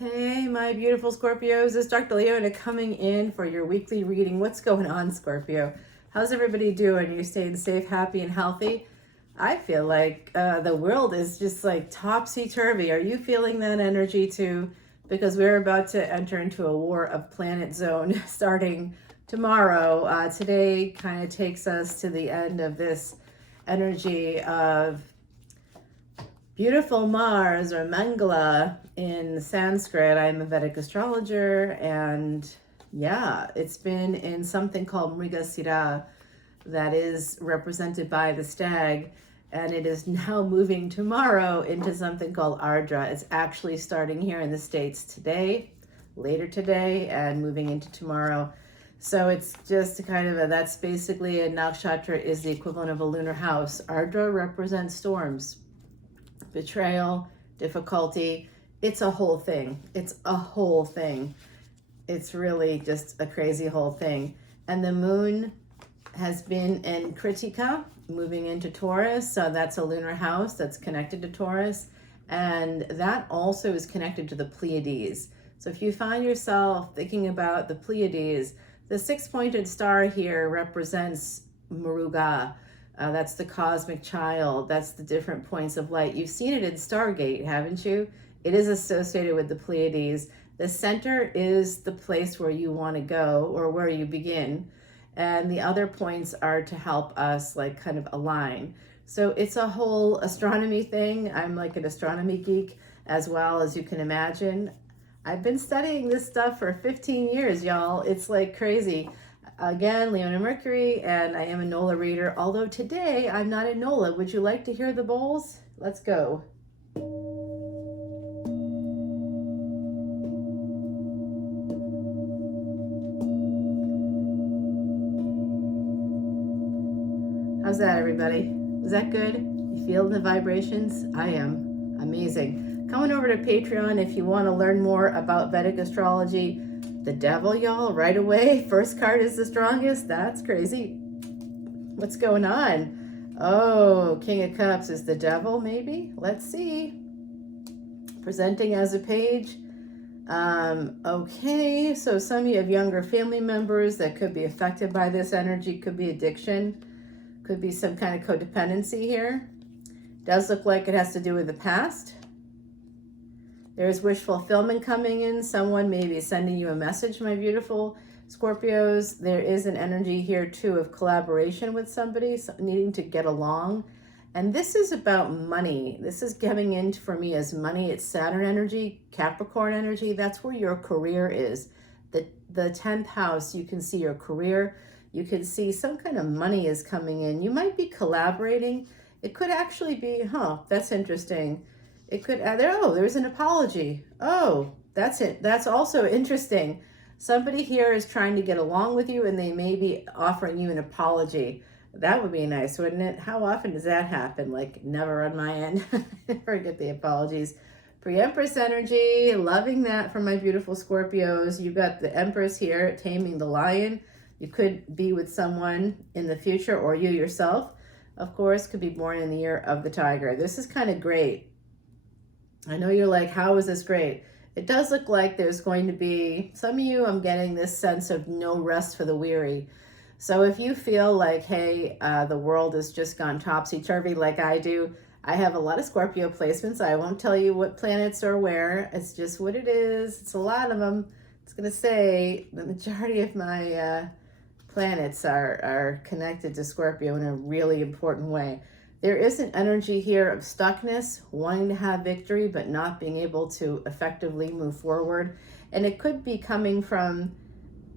Hey, my beautiful Scorpios. It's Dr. Leona coming in for your weekly reading. What's going on, Scorpio? How's everybody doing? You staying safe, happy, and healthy? I feel like the world is just like topsy-turvy. Are you feeling that energy too? Because we're about to enter into a war of planet zone starting tomorrow. Today kind of takes us to the end of this energy of beautiful Mars, or Mangala in Sanskrit. I'm a Vedic astrologer, and yeah, it's been in something called Mrigasira that is represented by the stag, and it is now moving tomorrow into something called Ardra. It's actually starting here in the States today, later today, and moving into tomorrow. So it's just kind of that's basically a nakshatra is the equivalent of a lunar house. Ardra represents storms, betrayal, difficulty. It's a whole thing. It's a whole thing. It's really just a crazy whole thing. And the moon has been in Kritika, moving into Taurus. So that's a lunar house that's connected to Taurus. And that also is connected to the Pleiades. So if you find yourself thinking about the Pleiades, the six-pointed star here represents Muruga. That's the cosmic child. That's the different points of light. You've seen it in Stargate, haven't you? It is associated with the Pleiades. The center is the place where you want to go, or where you begin. And the other points are to help us like kind of align. So it's a whole astronomy thing. I'm like an astronomy geek as well, as you can imagine. I've been studying this stuff for 15 years, y'all. It's like crazy. Again, Leona Mercury, and I am a NOLA reader, although today I'm not in NOLA. Would you like to hear the bowls? Let's go. How's that, everybody? Is that good? You feel the vibrations? I am. Amazing. Coming over to Patreon if you want to learn more about Vedic astrology. The devil, y'all, right away. First card is the strongest. That's crazy. What's going on? Oh, King of Cups is the devil, maybe? Let's see. Presenting as a page. Okay, so some of you have younger family members that could be affected by this energy. Could be addiction. Could be some kind of codependency here. Does look like it has to do with the past. There's wish fulfillment coming in. Someone may be sending you a message, my beautiful Scorpios. There is an energy here, too, of collaboration with somebody, needing to get along. And this is about money. This is coming in for me as money. It's Saturn energy, Capricorn energy. That's where your career is. The 10th house, you can see your career. You can see some kind of money is coming in. You might be collaborating. It could actually be, that's interesting. It could, there's an apology. Oh, that's it. That's also interesting. Somebody here is trying to get along with you, and they may be offering you an apology. That would be nice, wouldn't it? How often does that happen? Like, never on my end. Forget the apologies. Pre-Empress energy, loving that for my beautiful Scorpios. You've got the Empress here, taming the lion. You could be with someone in the future, or you yourself, of course, could be born in the year of the tiger. This is kind of great. I know you're like, how is this great? It does look like there's going to be, some of you, I'm getting this sense of no rest for the weary. So if you feel like, hey, the world has just gone topsy-turvy like I do, I have a lot of Scorpio placements. I won't tell you what planets are where. It's just what it is. It's a lot of them. It's going to say the majority of my planets are connected to Scorpio in a really important way. There is an energy here of stuckness, wanting to have victory, but not being able to effectively move forward. And it could be coming from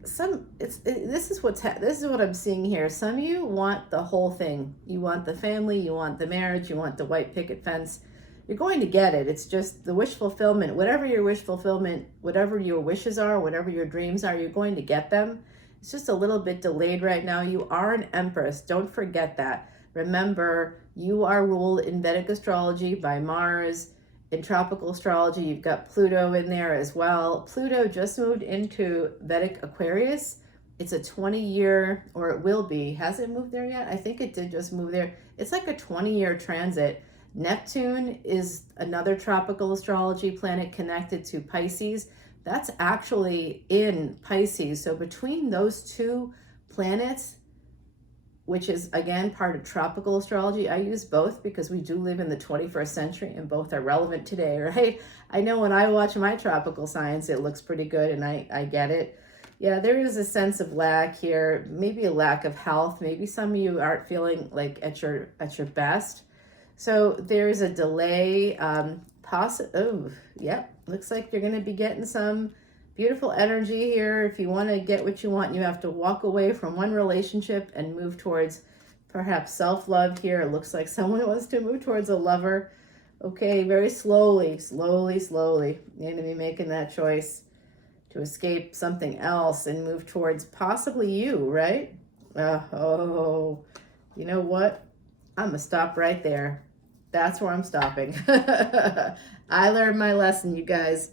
this is what I'm seeing here. Some of you want the whole thing. You want the family, you want the marriage, you want the white picket fence. You're going to get it. It's just the wish fulfillment, whatever your wish fulfillment, whatever your wishes are, whatever your dreams are, you're going to get them. It's just a little bit delayed right now. You are an Empress. Don't forget that. Remember, you are ruled in Vedic astrology by Mars. In tropical astrology, you've got Pluto in there as well. Pluto just moved into Vedic Aquarius. It's a 20-year, or it will be. Has it moved there yet? I think it did just move there. It's like a 20-year transit. Neptune is another tropical astrology planet connected to Pisces. That's actually in Pisces. So between those two planets, which is again part of tropical astrology, I use both because we do live in the 21st century and both are relevant today, right? I know when I watch my tropical signs, it looks pretty good and I get it. Yeah, there is a sense of lack here, maybe a lack of health. Maybe some of you aren't feeling like at your best. So there's a delay. Looks like you're going to be getting some beautiful energy here. If you want to get what you want, you have to walk away from one relationship and move towards perhaps self-love here. It looks like someone wants to move towards a lover. Okay, very slowly. You're going to be making that choice to escape something else and move towards possibly you, right? You know what? I'm going to stop right there. That's where I'm stopping. I learned my lesson, you guys.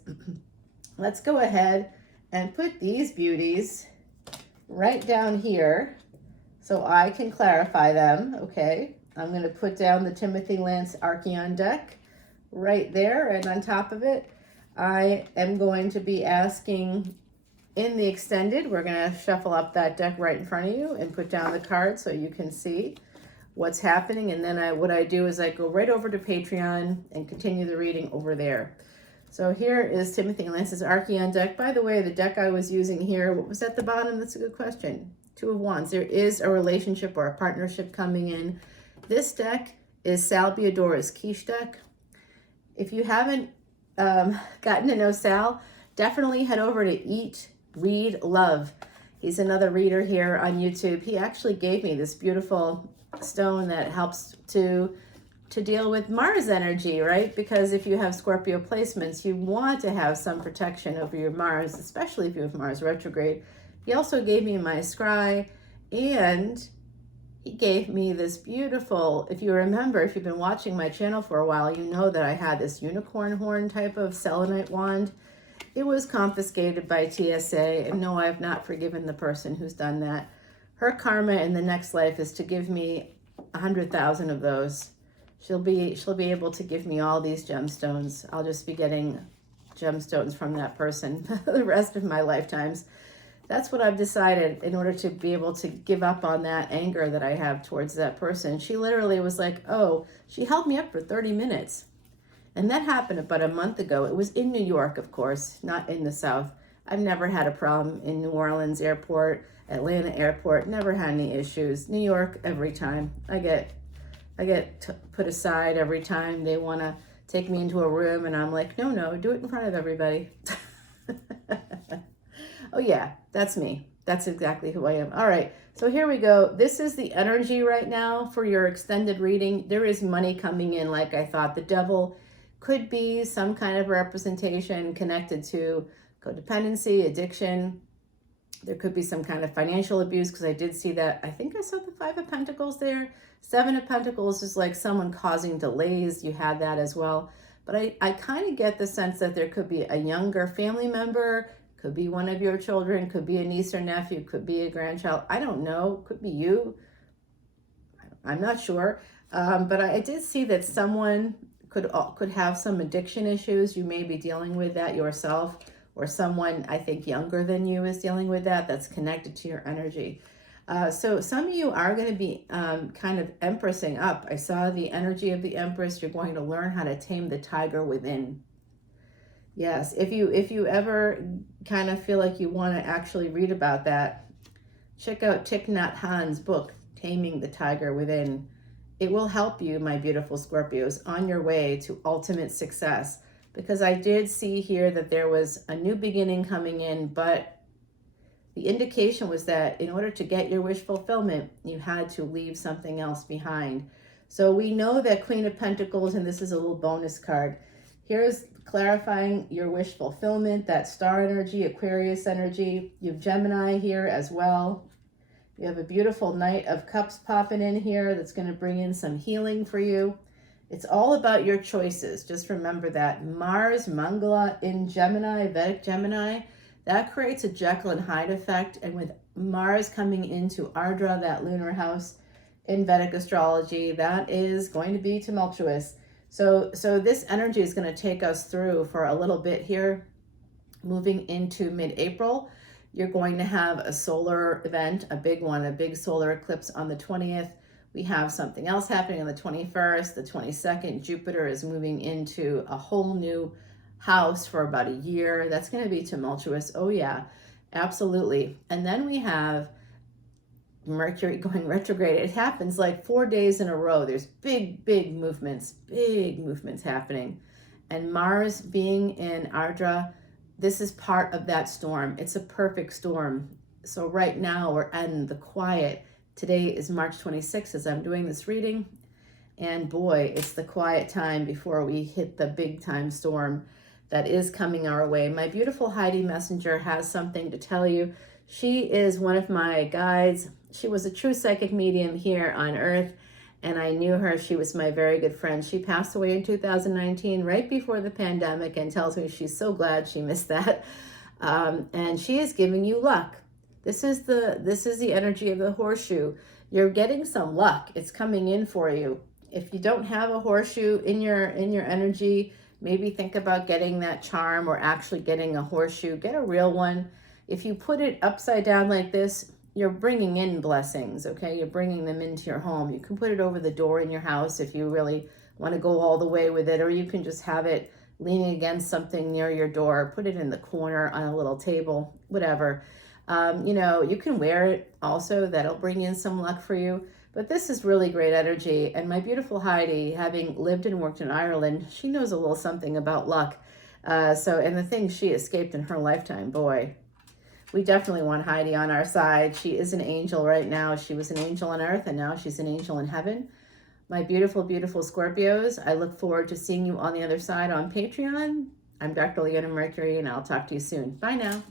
Let's go ahead and put these beauties right down here so I can clarify them, okay? I'm going to put down the Timothy Lance Archeon deck right there, and on top of it, I am going to be asking in the extended, we're going to shuffle up that deck right in front of you and put down the cards so you can see what's happening. And then what I do is I go right over to Patreon and continue the reading over there. So here is Timothy Lance's Archeon deck. By the way, the deck I was using here, what was at the bottom? That's a good question. Two of Wands. There is a relationship or a partnership coming in. This deck is Sal Biodora's Quiche deck. If you haven't gotten to know Sal, definitely head over to Eat, Read, Love. He's another reader here on YouTube. He actually gave me this beautiful stone that helps to deal with Mars energy, right? Because if you have Scorpio placements, you want to have some protection over your Mars, especially if you have Mars retrograde. He also gave me my scry, and he gave me this beautiful, if you remember, if you've been watching my channel for a while, you know that I had this unicorn horn type of selenite wand. It was confiscated by TSA, and no, I have not forgiven the person who's done that. Her karma in the next life is to give me 100,000 of those. She'll be able to give me all these gemstones. I'll just be getting gemstones from that person the rest of my lifetimes. That's what I've decided in order to be able to give up on that anger that I have towards that person. She literally was like, oh, she held me up for 30 minutes. And that happened about a month ago. It was in New York, of course, not in the South. I've never had a problem in New Orleans airport, Atlanta airport, never had any issues. New York, every time. I get put aside every time they want to take me into a room, and I'm like, no, do it in front of everybody. Oh yeah, that's me. That's exactly who I am. All right, so here we go. This is the energy right now for your extended reading. There is money coming in like I thought. The devil could be some kind of representation connected to codependency, addiction. There could be some kind of financial abuse, because I did see that. I think I saw the 5 of Pentacles there. 7 of Pentacles is like someone causing delays. You had that as well. But I kind of get the sense that there could be a younger family member, could be one of your children, could be a niece or nephew, could be a grandchild. I don't know. Could be you. I'm not sure. But I did see that someone could have some addiction issues. You may be dealing with that yourself, or someone I think younger than you is dealing with that. That's connected to your energy. So some of you are going to be kind of empressing up. I saw the energy of the Empress. You're going to learn how to tame the tiger within. Yes, if you ever kind of feel like you want to actually read about that, check out Thich Nhat Hanh's book, Taming the Tiger Within. It will help you, my beautiful Scorpios, on your way to ultimate success. Because I did see here that there was a new beginning coming in, but the indication was that in order to get your wish fulfillment, you had to leave something else behind. So we know that Queen of Pentacles, and this is a little bonus card. Here's clarifying your wish fulfillment, that star energy, Aquarius energy. You have Gemini here as well. You have a beautiful Knight of Cups popping in here that's going to bring in some healing for you. It's all about your choices. Just remember that. Mars, Mangala in Gemini, Vedic Gemini, that creates a Jekyll and Hyde effect. And with Mars coming into Ardra, that lunar house in Vedic astrology, that is going to be tumultuous. So this energy is going to take us through for a little bit here, moving into mid-April. You're going to have a solar event, a big one, a big solar eclipse on the 20th. We have something else happening on the 21st, the 22nd. Jupiter is moving into a whole new house for about a year. That's going to be tumultuous. Oh yeah, absolutely. And then we have Mercury going retrograde. It happens like 4 days in a row. There's big movements happening. And Mars being in Ardra, this is part of that storm. It's a perfect storm. So right now we're in the quiet. Today is March 26th as I'm doing this reading. And boy, it's the quiet time before we hit the big time storm that is coming our way. My beautiful Heidi Messenger has something to tell you. She is one of my guides. She was a true psychic medium here on Earth, and I knew her. She was my very good friend. She passed away in 2019, right before the pandemic, and tells me she's so glad she missed that. And she is giving you luck. This is the energy of the horseshoe. You're getting some luck. It's coming in for you. If you don't have a horseshoe in your energy, maybe think about getting that charm or actually getting a horseshoe. Get a real one. If you put it upside down like this, you're bringing in blessings, okay? You're bringing them into your home. You can put it over the door in your house if you really want to go all the way with it, or you can just have it leaning against something near your door. Put it in the corner on a little table, whatever. You can wear it also. That'll bring in some luck for you. But this is really great energy. And my beautiful Heidi, having lived and worked in Ireland, she knows a little something about luck. And the things she escaped in her lifetime, boy. We definitely want Heidi on our side. She is an angel right now. She was an angel on earth, and now she's an angel in heaven. My beautiful, beautiful Scorpios, I look forward to seeing you on the other side on Patreon. I'm Dr. Leona Mercury, and I'll talk to you soon. Bye now.